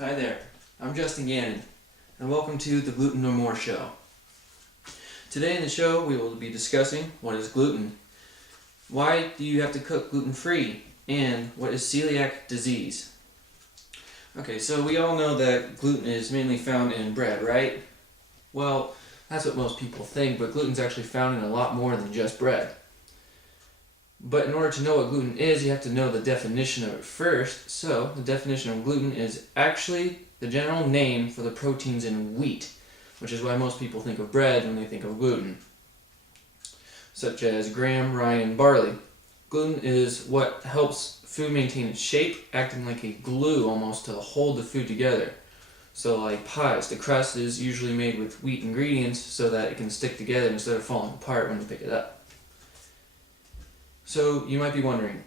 Hi there, I'm Justin Gannon, and welcome to the Gluten No More Show. Today in the show we will be discussing what is gluten, why do you have to cook gluten-free, and what is celiac disease. Okay, so we all know that gluten is mainly found in bread, right? Well, that's what most people think, but gluten's actually found in a lot more than just bread. But in order to know what gluten is, you have to know the definition of it first. So, the definition of gluten is actually the general name for the proteins in wheat, which is why most people think of bread when they think of gluten, such as gram, rye, and barley. Gluten is what helps food maintain its shape, acting like a glue almost to hold the food together. So like pies, the crust is usually made with wheat ingredients so that it can stick together instead of falling apart when you pick it up. So you might be wondering,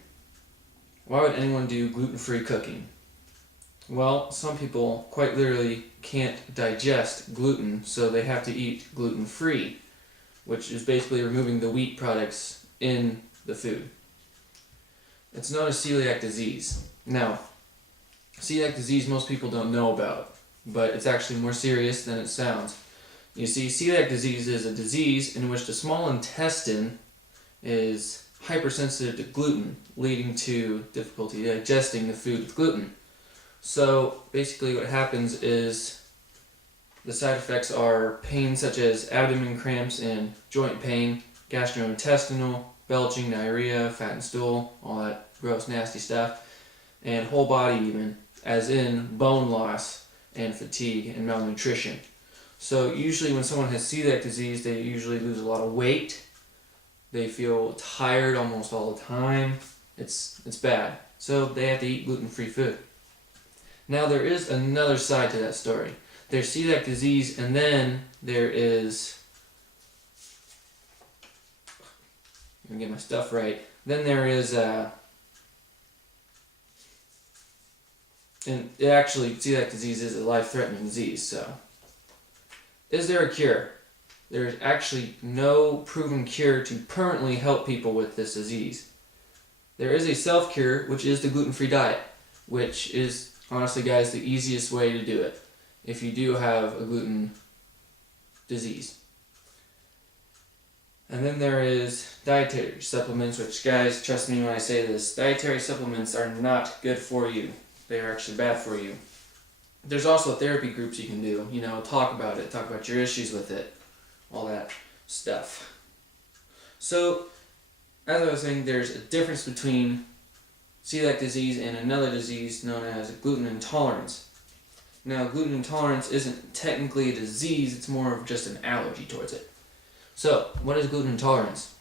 why would anyone do gluten-free cooking? Well, some people quite literally can't digest gluten, so they have to eat gluten-free, which is basically removing the wheat products in the food. It's known as celiac disease. Now, celiac disease most people don't know about, but it's actually more serious than it sounds. You see, celiac disease is a disease in which the small intestine is hypersensitive to gluten, leading to difficulty digesting the food with gluten. So basically what happens is the side effects are pain such as abdomen cramps and joint pain, gastrointestinal, belching, diarrhea, fat and stool, all that gross nasty stuff, and whole body even, as in bone loss and fatigue and malnutrition. So usually when someone has celiac disease, they usually lose a lot of weight. They feel tired almost all the time. It's bad. So they have to eat gluten-free food. Now there is another side to that story. There's celiac disease, and then there is, let me get my stuff right. Then there is and celiac disease is a life-threatening disease. So, is there a cure? There is actually no proven cure to permanently help people with this disease. There is a self-cure, which is the gluten-free diet, which is, honestly guys, the easiest way to do it if you do have a gluten disease. And then there is dietary supplements, which, guys, trust me when I say this, dietary supplements are not good for you. They are actually bad for you. There's also therapy groups you can do, talk about it, talk about your issues with it. All that stuff. So, as I was saying, there's a difference between celiac disease and another disease known as gluten intolerance. Now, gluten intolerance isn't technically a disease, it's more of just an allergy towards it. So, what is gluten intolerance?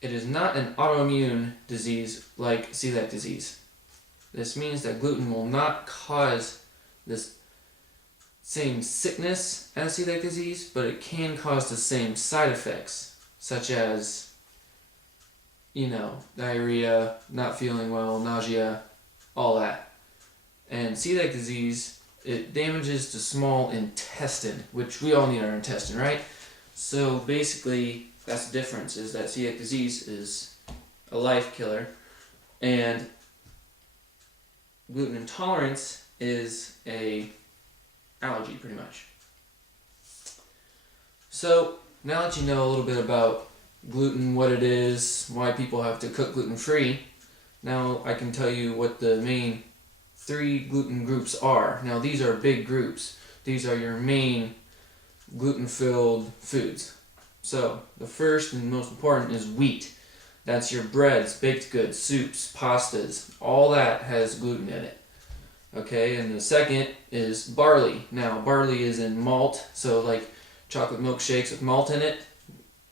It is not an autoimmune disease like celiac disease. This means that gluten will not cause this same sickness as celiac disease, but it can cause the same side effects, such as, diarrhea, not feeling well, nausea, all that. And celiac disease, it damages the small intestine, which we all need our intestine, right? So basically, that's the difference, is that celiac disease is a life killer, and gluten intolerance is a allergy, pretty much. So, now that you know a little bit about gluten, what it is, why people have to cook gluten-free, now I can tell you what the main 3 gluten groups are. Now these are big groups. These are your main gluten-filled foods. So, the first and most important is wheat. That's your breads, baked goods, soups, pastas, all that has gluten in it. Okay, and the second is barley. Now, barley is in malt, so like chocolate milkshakes with malt in it,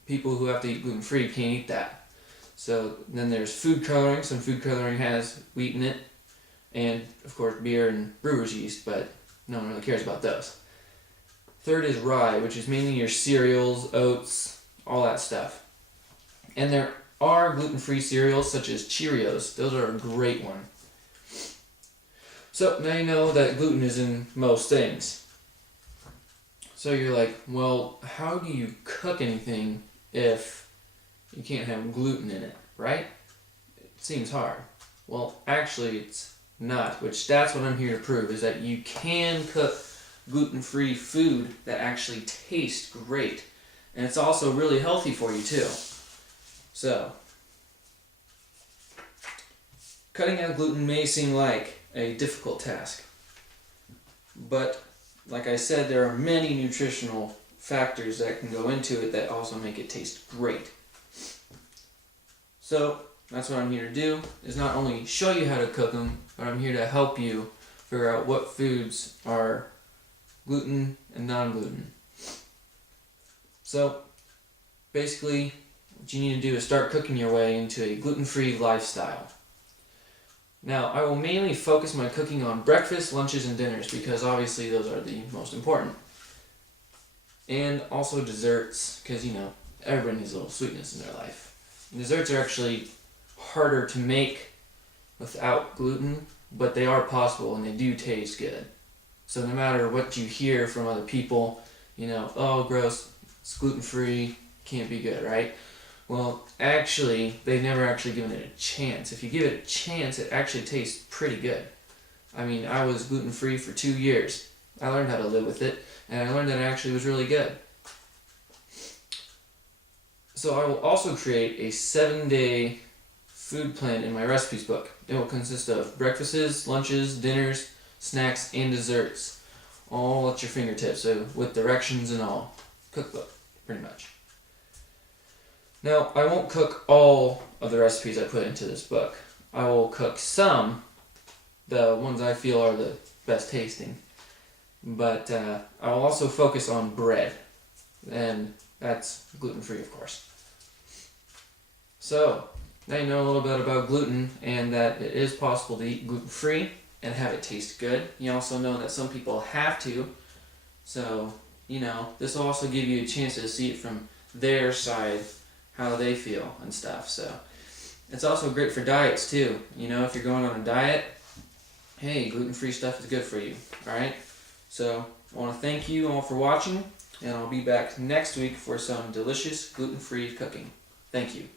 people who have to eat gluten-free can't eat that. So then there's food coloring. Some food coloring has wheat in it, and of course beer and brewer's yeast, but no one really cares about those. Third is rye, which is mainly your cereals, oats, all that stuff. And there are gluten-free cereals such as Cheerios. Those are a great one. So now you know that gluten is in most things. So you're like, well, how do you cook anything if you can't have gluten in it, right? It seems hard. Well, actually, it's not, which that's what I'm here to prove, is that you can cook gluten-free food that actually tastes great. And it's also really healthy for you too. So, cutting out gluten may seem like a difficult task, but like I said, there are many nutritional factors that can go into it that also make it taste great. So, that's what I'm here to do, is not only show you how to cook them, but I'm here to help you figure out what foods are gluten and non-gluten. So, basically, what you need to do is start cooking your way into a gluten-free lifestyle. Now, I will mainly focus my cooking on breakfast, lunches, and dinners because obviously those are the most important. And also desserts, because everybody needs a little sweetness in their life. And desserts are actually harder to make without gluten, but they are possible and they do taste good. So no matter what you hear from other people, oh gross, it's gluten-free, can't be good, right? Well, actually, they've never actually given it a chance. If you give it a chance, it actually tastes pretty good. I mean, I was gluten-free for 2 years. I learned how to live with it, and I learned that it actually was really good. So I will also create a 7-day food plan in my recipes book. It will consist of breakfasts, lunches, dinners, snacks, and desserts. All at your fingertips, so with directions and all. Cookbook, pretty much. Now, I won't cook all of the recipes I put into this book. I will cook some, the ones I feel are the best tasting. But I will also focus on bread, and that's gluten-free, of course. So, now you know a little bit about gluten and that it is possible to eat gluten-free and have it taste good. You also know that some people have to, so, this will also give you a chance to see it from their side, how they feel and stuff. So it's also great for diets too. If you're going on a diet, hey, gluten-free stuff is good for you. Alright? So I want to thank you all for watching, and I'll be back next week for some delicious gluten-free cooking. Thank you.